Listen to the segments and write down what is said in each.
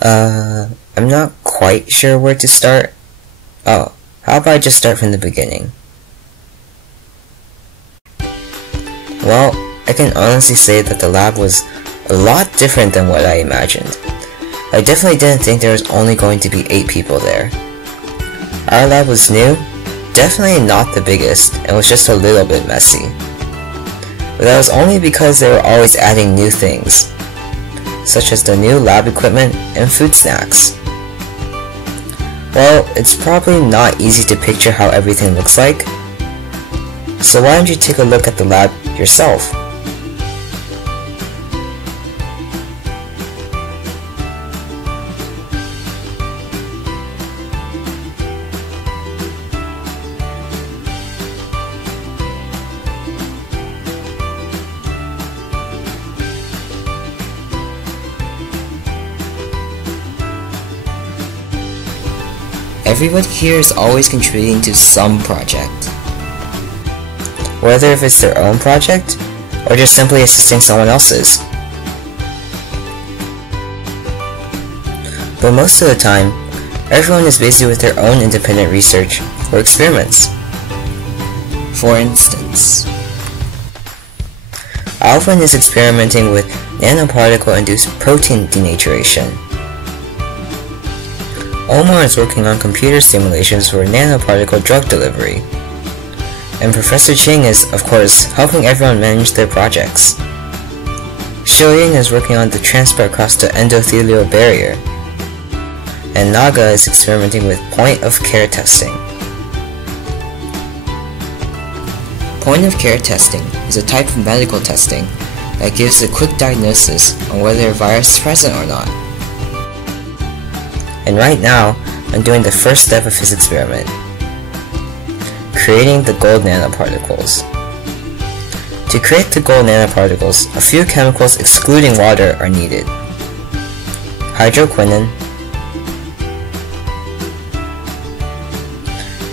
I'm not quite sure where to start. Oh, how about I just start from the beginning? Well, I can honestly say that the lab was a lot different than what I imagined. I definitely didn't think there was only going to be 8 people there. Our lab was new, definitely not the biggest, and was just a little bit messy. But that was only because they were always adding new things, such as the new lab equipment and food snacks. Well, it's probably not easy to picture how everything looks like, so why don't you take a look at the lab yourself? Everybody here is always contributing to some project. Whether if it's their own project, or just simply assisting someone else's. But most of the time, everyone is busy with their own independent research or experiments. For instance, Alvin is experimenting with nanoparticle-induced protein denaturation. Omar is working on computer simulations for nanoparticle drug delivery. And Professor Ching is, of course, helping everyone manage their projects. Xiuying is working on the transport across the endothelial barrier. And Naga is experimenting with point-of-care testing. Point-of-care testing is a type of medical testing that gives a quick diagnosis on whether a virus is present or not. And right now, I'm doing the first step of his experiment, creating the gold nanoparticles. To create the gold nanoparticles, a few chemicals excluding water are needed. Hydroquinone,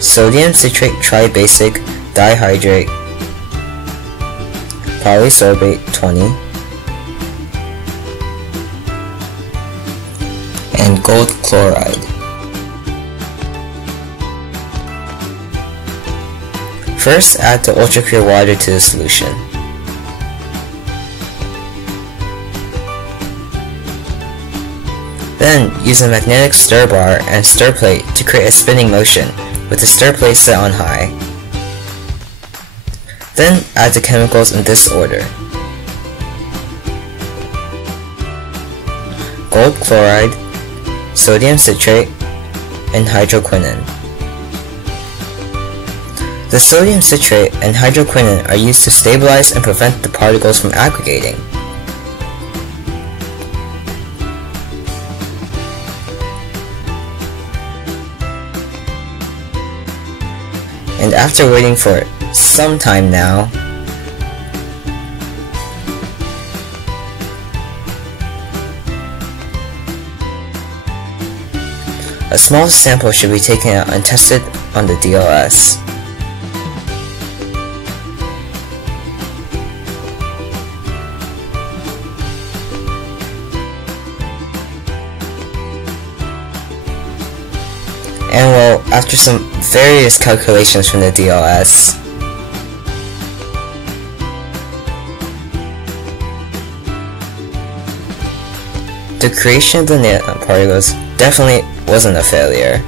sodium citrate tribasic dihydrate, polysorbate 20, and gold chloride. First, add the ultra-pure water to the solution. Then, use a magnetic stir bar and stir plate to create a spinning motion with the stir plate set on high. Then, add the chemicals in this order: gold chloride, sodium citrate, and hydroquinone. The sodium citrate and hydroquinone are used to stabilize and prevent the particles from aggregating. And after waiting for some time now, a small sample should be taken out and tested on the DLS. And well, after some various calculations from the DLS, the creation of the nanoparticles definitely wasn't a failure.